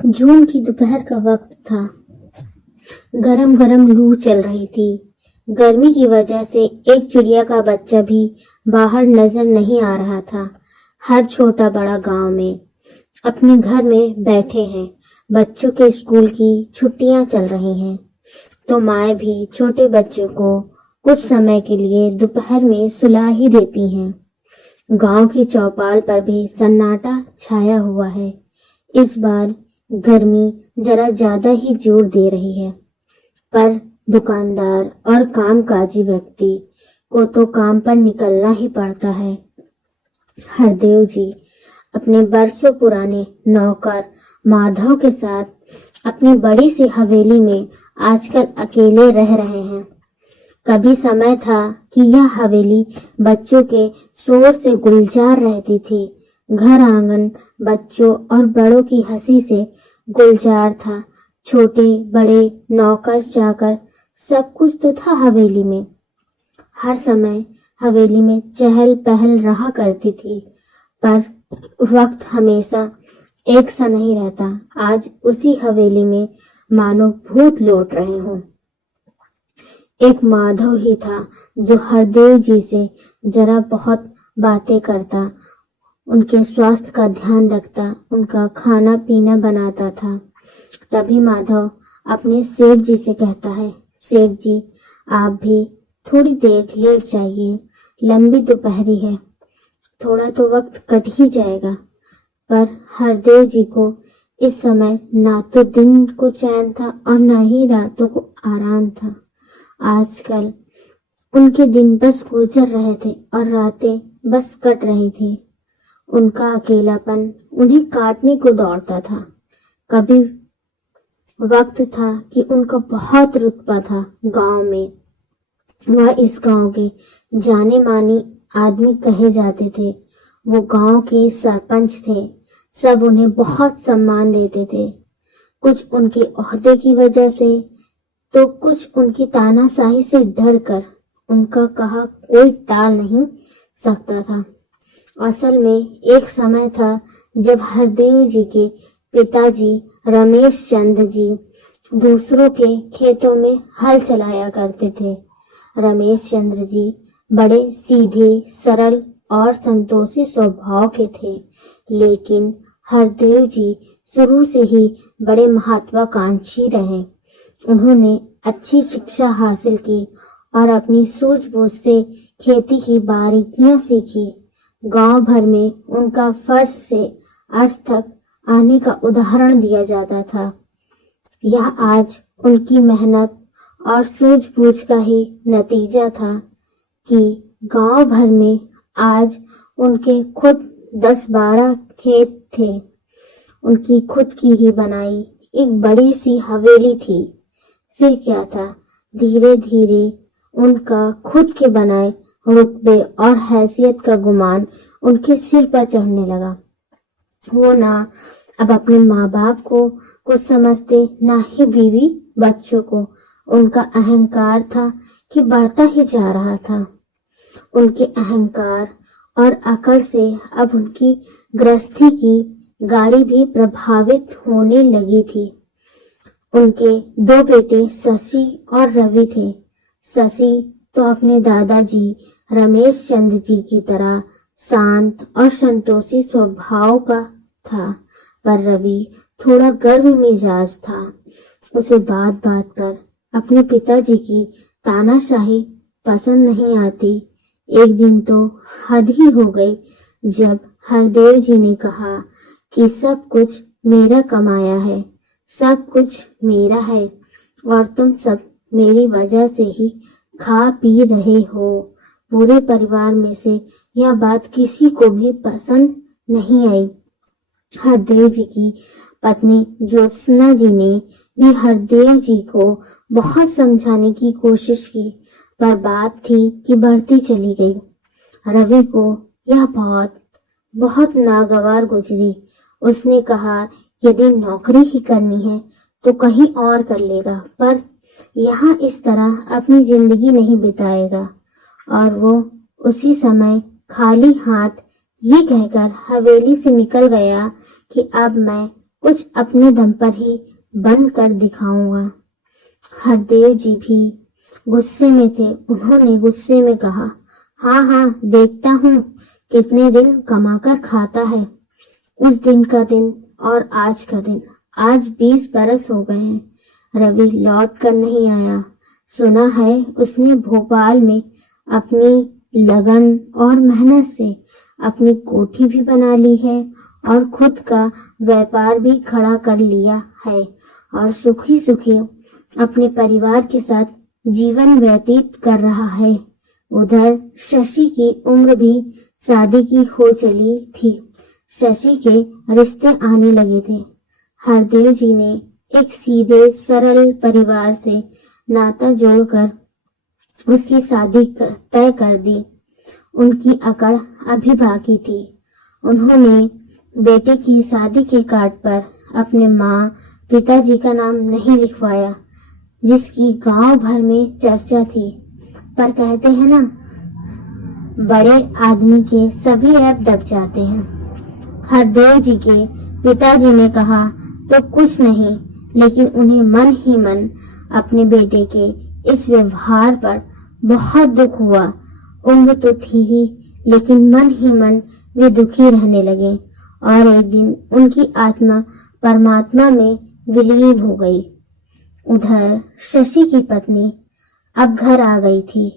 जून की दोपहर का वक्त था। गरम गरम लू चल रही थी। गर्मी की वजह से एक चिड़िया का बच्चा भी बाहर नजर नहीं आ रहा था। हर छोटा बड़ा गांव में अपने घर में बैठे हैं। बच्चों के स्कूल की छुट्टियां चल रही हैं, तो माएँ भी छोटे बच्चों को कुछ समय के लिए दोपहर में सुला ही देती हैं। गांव की चौपाल पर भी सन्नाटा छाया हुआ है। इस बार गर्मी जरा ज्यादा ही जोर दे रही है, पर दुकानदार और कामकाजी व्यक्ति को तो काम पर निकलना ही पड़ता है। हरदेव जी अपने बरसों पुराने नौकर माधव के साथ अपनी बड़ी सी हवेली में आजकल अकेले रह रहे हैं। कभी समय था कि यह हवेली बच्चों के शोर से गुलजार रहती थी। घर आंगन बच्चों और बड़ों की हंसी से गुलजार था। छोटे बड़े नौकर चाकर सब कुछ तो था हवेली में। हर समय हवेली में चहल पहल रहा करती थी, पर वक्त हमेशा एक सा नहीं रहता। आज उसी हवेली में मानो भूत लौट रहे हों। एक माधव ही था जो हरदेव जी से जरा बहुत बातें करता, उनके स्वास्थ्य का ध्यान रखता, उनका खाना पीना बनाता था। तभी माधव अपने सेठ जी से कहता है, सेठ जी आप भी थोड़ी देर लेट जाइए, लंबी दोपहरी है, थोड़ा तो वक्त कट ही जाएगा। पर हरदेव जी को इस समय ना तो दिन को चैन था और ना ही रातों को आराम था। आजकल उनके दिन बस गुजर रहे थे और रातें बस कट रही थी। उनका अकेलापन उन्हें काटने को दौड़ता था। कभी वक्त था कि उनका बहुत रुतबा था गांव में। वह इस गांव के जाने माने आदमी कहे जाते थे। वो गांव के सरपंच थे। सब उन्हें बहुत सम्मान देते थे, कुछ उनके ओहदे की वजह से तो कुछ उनकी तानाशाही से डर कर। उनका कहा कोई टाल नहीं सकता था। असल में एक समय था जब हरदेव जी के पिताजी रमेश चंद्र जी दूसरों के खेतों में हल चलाया करते थे। रमेश चंद्र जी बड़े सीधे सरल और संतोषी स्वभाव के थे, लेकिन हरदेव जी शुरू से ही बड़े महत्वाकांक्षी रहे। उन्होंने अच्छी शिक्षा हासिल की और अपनी सूझबूझ से खेती की बारीकियां सीखी। गांव भर में उनका फर्श से अर्श तक आने का उदाहरण दिया जाता था। यह आज उनकी मेहनत और सूझबूझ का ही नतीजा था कि गांव भर में आज उनके खुद 10-12 खेत थे। उनकी खुद की ही बनाई एक बड़ी सी हवेली थी। फिर क्या था, धीरे धीरे उनका खुद के बनाए रुतबे और हैसियत का गुमान उनके सिर पर चढ़ने लगा। वो ना अब अपने माँ बाप को कुछ समझते, ना ही बीवी बच्चों को। उनका अहंकार था कि बढ़ता ही जा रहा था। उनके अहंकार और अकड़ से अब उनकी गृहस्थी की गाड़ी भी प्रभावित होने लगी थी। उनके 2 बेटे शशि और रवि थे। शशि तो अपने दादाजी रमेश चंद्र जी की तरह शांत और संतोषी स्वभाव का था, पर रवि थोड़ा गर्म मिजाज था। उसे बात बात पर अपने पिताजी की तानाशाही पसंद नहीं आती। एक दिन तो हद ही हो गई जब हरदेव जी ने कहा कि सब कुछ मेरा कमाया है, सब कुछ मेरा है और तुम सब मेरी वजह से ही खा पी रहे हो। पूरे परिवार में से यह बात किसी को भी पसंद नहीं आई। हरदेव जी की पत्नी ज्योत्सना जी ने भी हरदेव जी को बहुत समझाने की कोशिश की, पर बात थी कि बढ़ती चली गई। रवि को यह बहुत नागवार गुजरी। उसने कहा यदि नौकरी ही करनी है तो कहीं और कर लेगा, पर यहाँ इस तरह अपनी जिंदगी नहीं बिताएगा। और वो उसी समय खाली हाथ ये कहकर हवेली से निकल गया कि अब मैं कुछ अपने दम पर ही बन कर दिखाऊंगा। हरदेव जी भी गुस्से में थे। उन्होंने गुस्से में कहा, हाँ हाँ, देखता हूँ कितने दिन कमाकर खाता है। उस दिन का दिन और आज का दिन, आज 20 बरस हो गए हैं। रवि लौट कर नहीं आया। सुना है उसने भोपाल में अपनी लगन और मेहनत से अपनी कोठी भी बना ली है और खुद का व्यापार भी खड़ा कर लिया है और सुखी सुखी अपने परिवार के साथ जीवन व्यतीत कर रहा है। उधर शशि की उम्र भी शादी की हो चली थी। शशि के रिश्ते आने लगे थे। हरदेव जी ने एक सीधे सरल परिवार से नाता जोड़कर उसकी शादी तय कर दी। उनकी अकड़ अभी बाकी थी। उन्होंने बेटे की शादी के कार्ड पर अपने माँ पिताजी का नाम नहीं लिखवाया, जिसकी गांव भर में चर्चा थी। पर कहते हैं ना, बड़े आदमी के सभी ऐब दब जाते हैं। हरदेव जी के पिताजी ने कहा तो कुछ नहीं, लेकिन उन्हें मन ही मन अपने बेटे के इस व्यवहार पर बहुत दुख हुआ। उम्र तो थी ही, लेकिन मन ही मन वे दुखी रहने लगे और एक दिन उनकी आत्मा परमात्मा में विलीन हो गई। उधर शशि की पत्नी अब घर आ गई थी।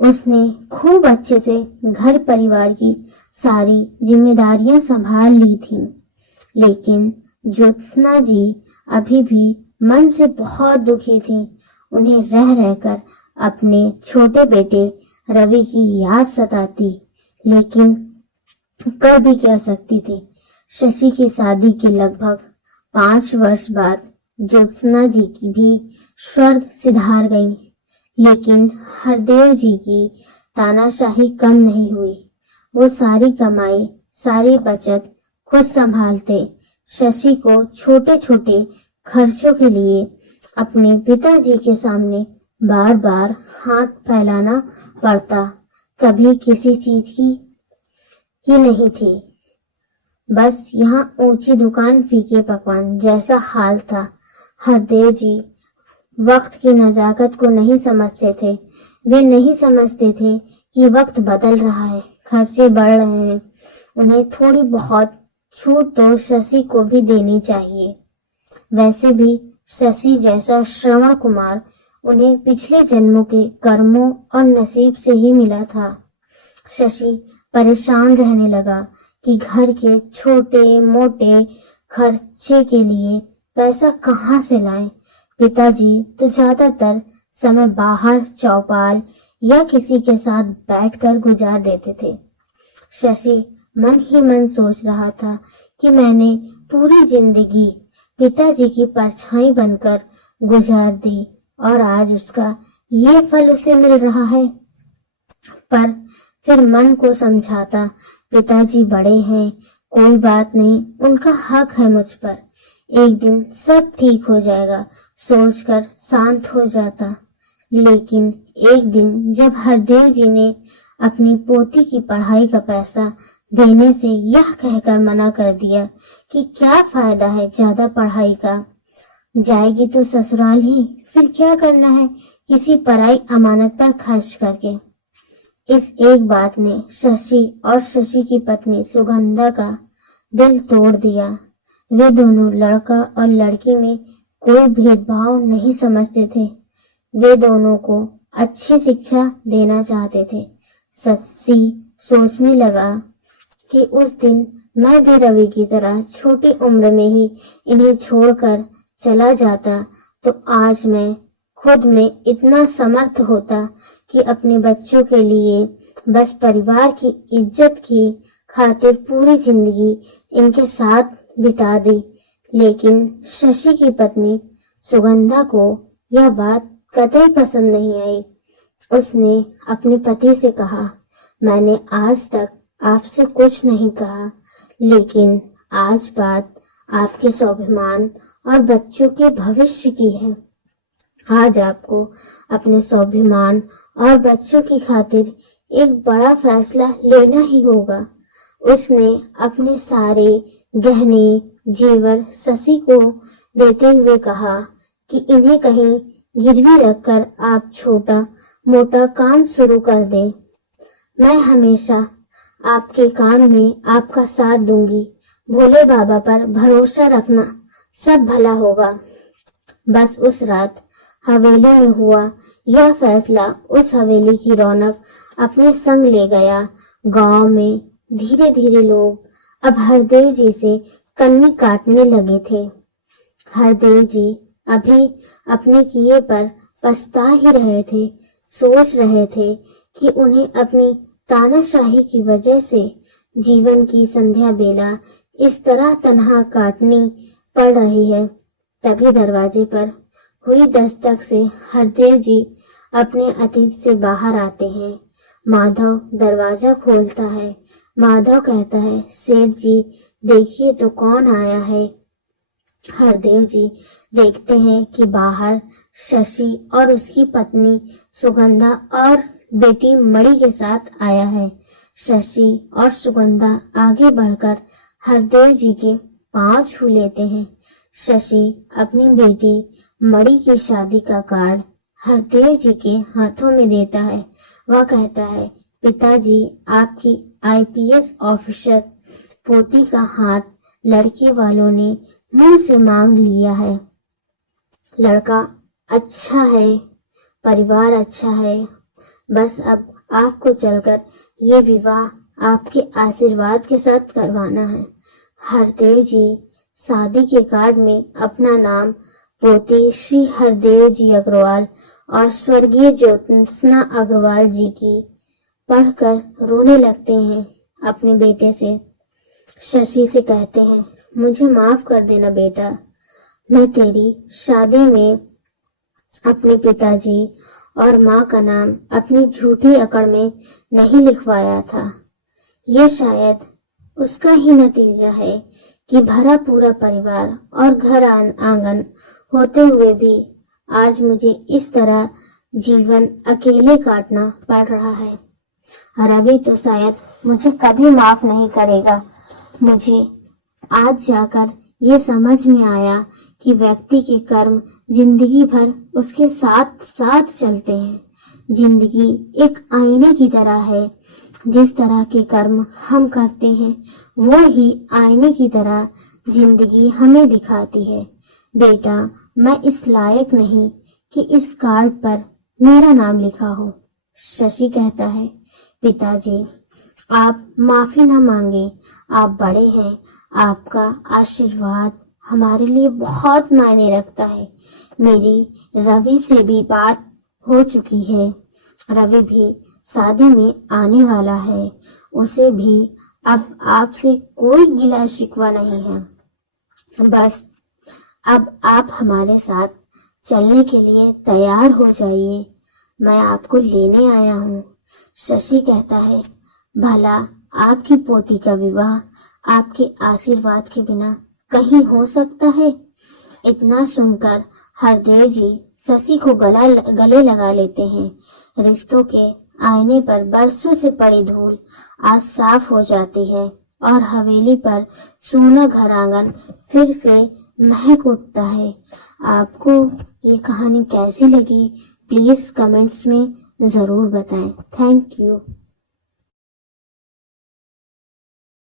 उसने खूब अच्छे से घर परिवार की सारी जिम्मेदारियां संभाल ली थीं, लेकिन ज्योत्सना जी अभी भी मन से बहुत दुखी थीं। उन्हें रह रहकर अपने छोटे बेटे रवि की याद सताती, लेकिन कर भी क्या सकती थी। शशि की शादी के लगभग 5 वर्ष बाद ज्योत्सना जी की भी स्वर्ग सिधार गई, लेकिन हरदेव जी की तानाशाही कम नहीं हुई। वो सारी कमाई, सारी बचत खुद संभालते। शशि को छोटे छोटे खर्चों के लिए अपने पिताजी के सामने बार बार हाथ फैलाना पड़ता। कभी किसी चीज की नहीं थी। बस यहाँ ऊंची दुकान, फीके पकवान जैसा हाल था। हरदेव जी वक्त की नजाकत को नहीं समझते थे। वे नहीं समझते थे कि वक्त बदल रहा है, खर्चे बढ़ रहे हैं। उन्हें थोड़ी बहुत छूट तो शशि को भी देनी चाहिए। वैसे भी शशि जैसा श्रवण कुमार उन्हें पिछले जन्मों के कर्मों और नसीब से ही मिला था। शशि परेशान रहने लगा कि घर के छोटे मोटे खर्चे के लिए पैसा कहाँ से लाएं। पिताजी तो ज्यादातर समय बाहर चौपाल या किसी के साथ बैठकर गुजार देते थे। शशि मन ही मन सोच रहा था कि मैंने पूरी जिंदगी पिताजी की परछाई बनकर गुजार दी और आज उसका ये फल उसे मिल रहा है। पर फिर मन को समझाता, पिताजी बड़े हैं, कोई बात नहीं, उनका हक है मुझ पर, एक दिन सब ठीक हो जाएगा, सोचकर शांत हो जाता। लेकिन एक दिन जब हरदेव जी ने अपनी पोती की पढ़ाई का पैसा देने से यह कहकर मना कर दिया कि क्या फायदा है ज्यादा पढ़ाई का, जाएगी तो ससुराल ही, फिर क्या करना है किसी पराई अमानत पर खर्च करके। इस एक बात ने शशि और शशि की पत्नी सुगंधा का दिल तोड़ दिया। वे दोनों लड़का और लड़की में कोई भेदभाव नहीं समझते थे। वे दोनों को अच्छी शिक्षा देना चाहते थे। शशि सोचने लगा कि उस दिन मैं भी रवि की तरह छोटी उम्र में ही इन्हें छोड़कर चला जाता तो आज मैं खुद में इतना समर्थ होता कि अपने बच्चों के लिए बस परिवार की इज्जत की खातिर पूरी जिंदगी इनके साथ बिता दी। लेकिन शशि की पत्नी सुगंधा को यह बात कतई पसंद नहीं आई। उसने अपने पति से कहा, मैंने आज तक आपसे कुछ नहीं कहा, लेकिन आज बात आपके स्वाभिमान और बच्चों के भविष्य की है। आज आपको अपने स्वाभिमान और बच्चों की खातिर एक बड़ा फैसला लेना ही होगा। उसने अपने सारे गहने जेवर शशि को देते हुए कहा कि इन्हें कहीं गिरवी रखकर आप छोटा मोटा काम शुरू कर दे। मैं हमेशा आपके काम में आपका साथ दूंगी। भोले बाबा पर भरोसा रखना, सब भला होगा। बस उस रात हवेली में हुआ यह फैसला उस हवेली की रौनक अपने संग ले गया। गांव में धीरे धीरे लोग अब हरदेव जी से कन्नी काटने लगे थे। हरदेव जी अभी अपने किए पर पछता ही रहे थे। सोच रहे थे कि उन्हें अपनी तानाशाही की वजह से जीवन की संध्या बेला इस तरह तन्हा काटनी पड़ रही है। तभी दरवाजे पर हुई दस्तक से हरदेव जी अपने अतीत से बाहर आते हैं। माधव दरवाजा खोलता है। माधव कहता है, सेठ जी देखिए तो कौन आया है। हरदेव जी देखते हैं कि बाहर शशि और उसकी पत्नी सुगंधा और बेटी मणि के साथ आया है। शशि और सुगंधा आगे बढ़कर हरदेव जी के पांव छू लेते हैं। शशि अपनी बेटी मणि की शादी का कार्ड हरदेव जी के हाथों में देता है। वह कहता है, पिताजी आपकी आईपीएस ऑफिसर पोती का हाथ लड़के वालों ने मुंह से मांग लिया है। लड़का अच्छा है, परिवार अच्छा है। बस अब आपको चलकर ये विवाह आपके आशीर्वाद के साथ करवाना है। हरदेव जी शादी के कार्ड में अपना नाम पोती श्री हरदेव जी अग्रवाल और स्वर्गीय ज्योत्सना अग्रवाल जी की पढ़कर रोने लगते हैं। अपने बेटे से शशि से कहते हैं, मुझे माफ कर देना बेटा, मैं तेरी शादी में अपने पिताजी और माँ का नाम अपनी झूठी अकड़ में नहीं लिखवाया था। यह शायद उसका ही नतीजा है कि भरा पूरा परिवार और घर आंगन होते हुए भी आज मुझे इस तरह जीवन अकेले काटना पड़ रहा है। रवि तो शायद मुझे कभी माफ नहीं करेगा। मुझे आज जाकर ये समझ में आया कि व्यक्ति के कर्म जिंदगी भर उसके साथ साथ चलते हैं। जिंदगी एक आईने की तरह है। जिस तरह के कर्म हम करते हैं वो ही आईने की तरह जिंदगी हमें दिखाती है। बेटा, मैं इस लायक नहीं कि इस कार्ड पर मेरा नाम लिखा हो। शशि कहता है, पिताजी आप माफी न मांगे, आप बड़े हैं, आपका आशीर्वाद हमारे लिए बहुत मायने रखता है। मेरी रवि से भी बात हो चुकी है। रवि भी शादी में आने वाला है। उसे भी अब आपसे कोई गिला शिकवा नहीं है। बस अब आप हमारे साथ चलने के लिए तैयार हो जाइए। मैं आपको लेने आया हूँ। शशि कहता है, भला आपकी पोती का विवाह आपके आशीर्वाद के बिना कहीं हो सकता है? इतना सुनकर हरदेव जी शशि को गले लगा लेते हैं। रिश्तों के आईने पर बरसों से पड़ी धूल आज साफ हो जाती है और हवेली पर सूना घर आंगन फिर से महक उठता है। आपको ये कहानी कैसी लगी प्लीज कमेंट्स में जरूर बताएं। Thank you.